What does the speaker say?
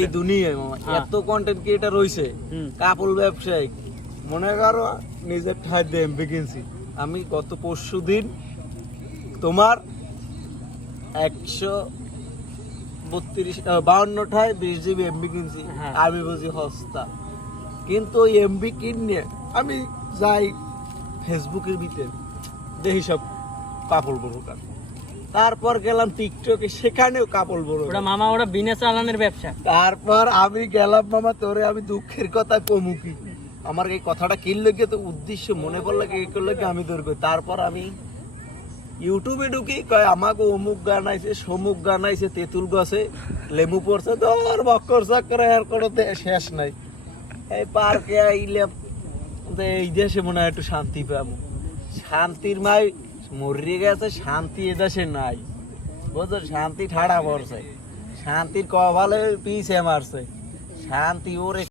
এই দুনিয়ায় মামা এত কন্টেন্ট ক্রিয়েটর হইছে, কাপড় ব্যবসায়ী মনে করো নিজের ঠাই দিয়ে এমবি কিনছি আমি গত পরশু দিন তোমার 152 20 GB এমবি কিনছি। আমি বুঝি হস্তা, কিন্তু ওই এমবি কিনে আমি যাই ফেসবুকের ভিতরে দেখি সব কাপড় দোকান, তারপর গেলাম টিকটকে, সেখানেও কাপড় বড় মামা ওরা বিনা চালানের ব্যবসা। তারপর আমি গেলাম মামা তোরে আমি দুঃখের কথা কমুকি, আমার এই কথাটা কিনলে গিয়ে তো উদ্দেশ্য মনে পড়লে কি করলে কি আমি তোর কই। তারপর আমি ইউটিউবে ঢুকি, কয় আমাকে অমুক গান আইছে, সমুক গান আইছে, তেঁতুল গাছে লেবু পড়ছে, ধর বক্কর চক্কর এর কোনো শেষ নাই। এই পার্কে আইলাম, এই দেশে মনে হয় একটু শান্তি পাবো। শান্তির মাই মরিয়ে গেছে, শান্তি এ দেশে নাই বুঝছো। শান্তি ঠাড়া পড়ছে, শান্তির কপালে পিছে মারছে, শান্তি ওরে